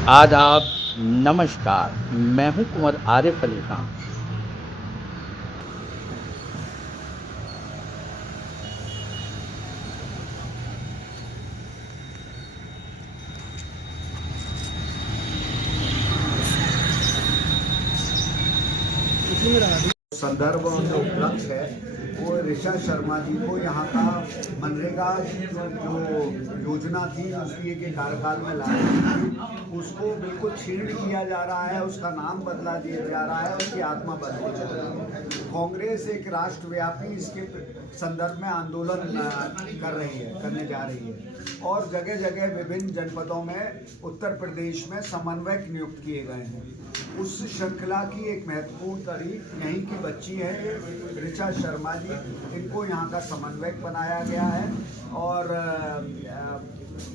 आदाब, नमस्कार। मैं हूं कुंवर आरिफ अली खान। संदर्भ और जो उपलक्ष्य है वो ऋचा शर्मा जी को यहाँ का मनरेगा जो योजना थी उसकी के कार्यकाल में लाई थी, उसको बिल्कुल छीण किया जा रहा है, उसका नाम बदला दिया जा रहा है, उसकी आत्मा बदली जा रही है। कांग्रेस एक राष्ट्रव्यापी इसके संदर्भ में आंदोलन करने जा रही है और जगह जगह विभिन्न जनपदों में उत्तर प्रदेश में समन्वयक नियुक्त किए गए हैं। उस श्रृंखला की एक महत्वपूर्ण कड़ी यहीं की बच्ची है ऋचा शर्मा जी, इनको यहाँ का समन्वयक बनाया गया है और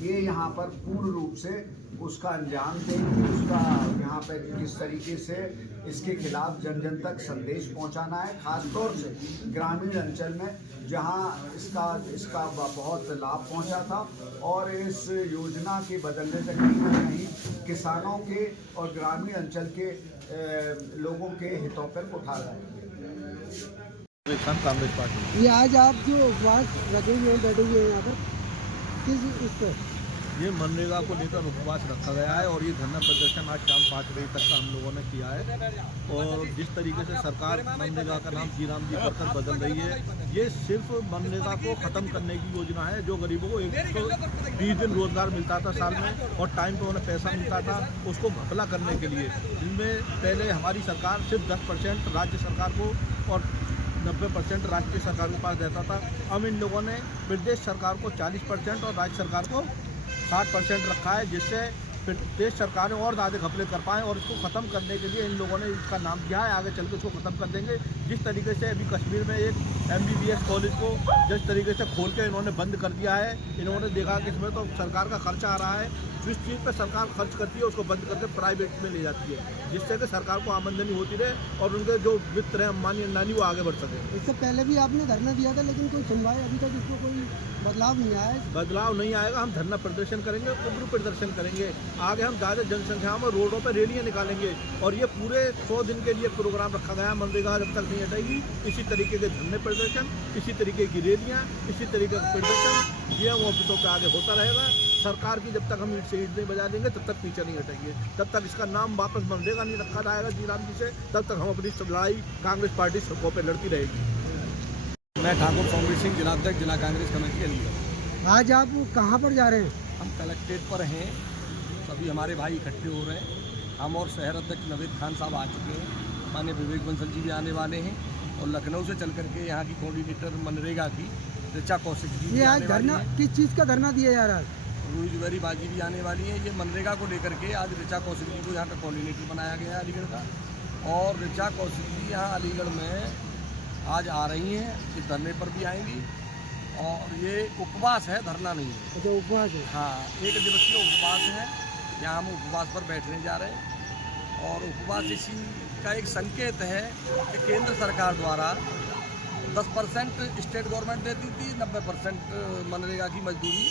ये यहाँ पर पूर्ण रूप से उसका अंजाम देंगी। उसका यहाँ पे किस तरीके से इसके खिलाफ जन जन तक संदेश पहुँचाना है, खासतौर से ग्रामीण अंचल में जहाँ इसका बहुत लाभ पहुँचा था और इस योजना के बदलने से कहीं ना कहीं किसानों के और ग्रामीण अंचल के लोगों के हितों पर उठा रहा है। कांग्रेस पार्टी ये आज आप जो उपवास रखे हुए हैं, बैठे हुए हैं यहाँ पर, किस उस पर? ये मनरेगा को लेकर उपवास रखा गया है और ये धरना प्रदर्शन आज शाम 5 बजे तक का हम लोगों ने किया है। और जिस तरीके से सरकार मनरेगा का नाम जी राम जी कर बदल रही है, ये सिर्फ मनरेगा को ख़त्म करने की योजना है। जो गरीबों को 120 दिन रोजगार मिलता था साल में और टाइम पर उन्हें पैसा मिलता था, उसको घपला करने के लिए, जिनमें पहले हमारी सरकार सिर्फ 10% राज्य सरकार को और 90% राष्ट्रीय सरकार के पास रहता था। अब इन लोगों ने प्रदेश सरकार को 40% और राज्य सरकार को 60% रखा है, जिससे प्रदेश सरकारें और ज़्यादा घपले कर पाएँ और इसको ख़त्म करने के लिए इन लोगों ने इसका नाम दिया है। आगे चल के उसको ख़त्म कर देंगे। जिस तरीके से अभी कश्मीर में एक MBBS कॉलेज को जिस तरीके से खोल के इन्होंने बंद कर दिया है, इन्होंने देखा कि इसमें तो सरकार का खर्चा आ रहा है, जिस चीज़ पर सरकार खर्च करती है उसको बंद करके प्राइवेट में ले जाती है, जिससे कि सरकार को आमदनी होती रहे और उनके जो वित्त रहे अंबानी अंडानी वो आगे बढ़ सके। इससे पहले भी आपने धरना दिया था, लेकिन कोई सुनवाई अभी तक इसमें कोई बदलाव नहीं आया। बदलाव नहीं आएगा। हम धरना प्रदर्शन करेंगे, उग्र प्रदर्शन करेंगे। आगे हम ज़्यादा जनसंख्या में रोडों पर रैलियाँ निकालेंगे और ये पूरे 100 दिन के लिए प्रोग्राम रखा गया है। मनरेगा जब तक नहीं हटेगी, इसी तरीके के धरने प्रदर्शन, इसी तरीके की रैलियाँ, इसी तरीके का प्रदर्शन DMO ऑफिसों पर आगे होता रहेगा। सरकार की जब तक हम ईंट से ईंट नहीं बजा देंगे तब तक पीछे नहीं हटेंगे। जब तक इसका नाम वापस मनरेगा नहीं रखा जाएगा जी राम जी से, तब तक हम अपनी लड़ाई कांग्रेस पार्टी सड़कों पर लड़ती रहेगी। मैं ठाकुर सोमवीर सिंह, जिलाध्यक्ष जिला कांग्रेस कमेटी अलीगढ़। आज आप कहाँ पर जा रहे हैं? हम कलेक्ट्रेट पर हैं, सभी हमारे भाई इकट्ठे हो रहे हैं। हम और शहर अध्यक्ष नवेद खान साहब आ चुके हैं, माननीय विवेक बंसल जी भी आने वाले हैं और लखनऊ से चल करके यहाँ की कोऑर्डिनेटर मनरेगा की ऋचा कौशिक जी। ये आज धरना किस चीज़ का धरना दिया जा रहा है? रोजगारी बाजी भी आने वाली है। ये मनरेगा को लेकर के आज ऋचा कौशिक जी को यहाँ का कोऑर्डिनेटर बनाया गया है अलीगढ़ का, और ऋचा कौशिक जी यहाँ अलीगढ़ में आज आ रही हैं, इस धरने पर भी आएंगी। और ये उपवास है, धरना नहीं है। तो उपवास है? हाँ, 1 दिवसीय उपवास है। यहाँ हम उपवास पर बैठने जा रहे हैं और उपवास इसी का एक संकेत है कि केंद्र सरकार द्वारा 10% स्टेट गवर्नमेंट देती थी, 90% मनरेगा की मजदूरी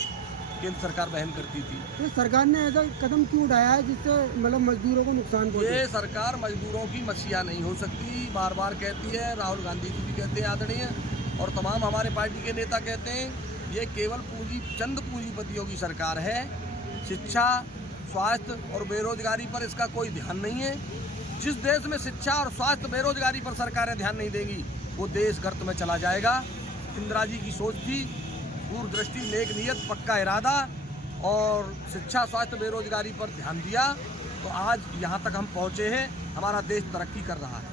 केंद्र सरकार वहन करती थी। तो सरकार ने ऐसा कदम क्यों उठाया है जिससे मतलब मजदूरों को नुकसान पहुंचे? ये सरकार मजदूरों की मसीहा नहीं हो सकती, बार बार कहती है। राहुल गांधी जी भी कहते हैं आदरणीय, और तमाम हमारे पार्टी के नेता कहते हैं, ये केवल चंद पूंजीपतियों की सरकार है। शिक्षा, स्वास्थ्य और बेरोजगारी पर इसका कोई ध्यान नहीं है। जिस देश में शिक्षा और स्वास्थ्य बेरोजगारी पर सरकारें ध्यान नहीं देंगी, वो देश गर्त में चला जाएगा। इंदिरा जी की सोच थी, दूरदृष्टि, नेक नियत, पक्का इरादा, और शिक्षा, स्वास्थ्य, बेरोजगारी पर ध्यान दिया, तो आज यहाँ तक हम पहुँचे हैं। हमारा देश तरक्की कर रहा है।